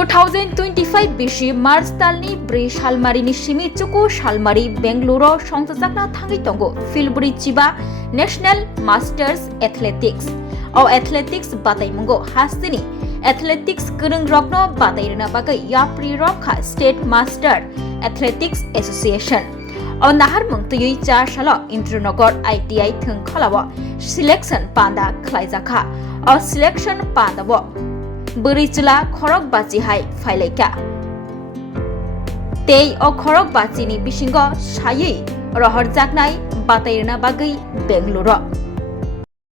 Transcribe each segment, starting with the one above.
2025 बिसि मार्च दालनि 4 सालमारिनि सिमि चुकु सालमारि बेंगलुरु संजाकना थाङै दंगो फिलब्रि Chiba national masters athletics ओ athletics बादायमुंगो हास्तिनि athletics गोरों रकनो बादायरना बागै याप्रि रखा स्टेट मास्टार एथलेटिक्स एसोसिएशन ओ नाहार मंगतुयै 4 साल इन्द्रनगर ITI थोंखलाव सिलेक्शन पान्दा खलायजाखा ओ सिलेक्शन पान्दाव बोरैचुला खरक बाची हाय फाइलाइका तेई ओ खरक बाचीनि बिसिंग सायै रहर जागनाय बातायरना बागै बेंगलुरु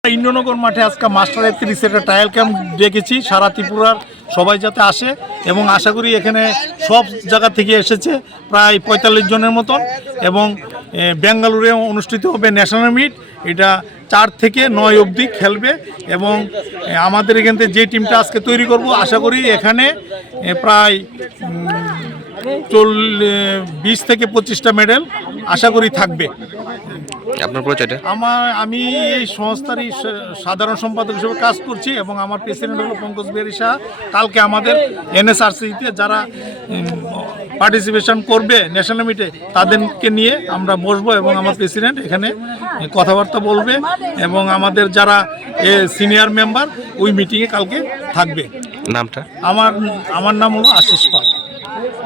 ইন্দ্রনগর মাঠে আজকে মাস্টার এথলেটিক্স একটা ট্রায়াল ক্যাম্প ডেকেছি সারা ত্রিপুরার সবাই যাতে আসে এবং আশা করি এখানে সব জায়গা থেকে এসেছে প্রায় 45 জনের মতন এবং বেঙ্গালুরুতে অনুষ্ঠিত হবে ন্যাশনাল মিট এটা 4 থেকে 9 অবধি খেলবে এবং আমাদের এখান থেকে যে টিমটা আজকে তৈরি করব আশা করি এখানে প্রায় 20 থেকে 25টা মেডেল আশা করি থাকবে। আপনার পরিচয়টা? আমি এই সংস্থারই সাধারণ সম্পাদক হিসেবে কাজ করছি এবং আমার প্রেসিডেন্ট হলো পঙ্কজ বিহারী শাহ। কালকে আমাদের NSRC-তে যারা পার্টিসিপেশন করবে ন্যাশনাল মিটে তাদেরকে নিয়ে আমরা বসবো এবং আমার প্রেসিডেন্ট এখানে কথাবার্তা বলবে এবং আমাদের যারা সিনিয়র মেম্বার ওই মিটিংয়ে কালকে থাকবে। নামটা? আমার নাম হলো আশিস পাল।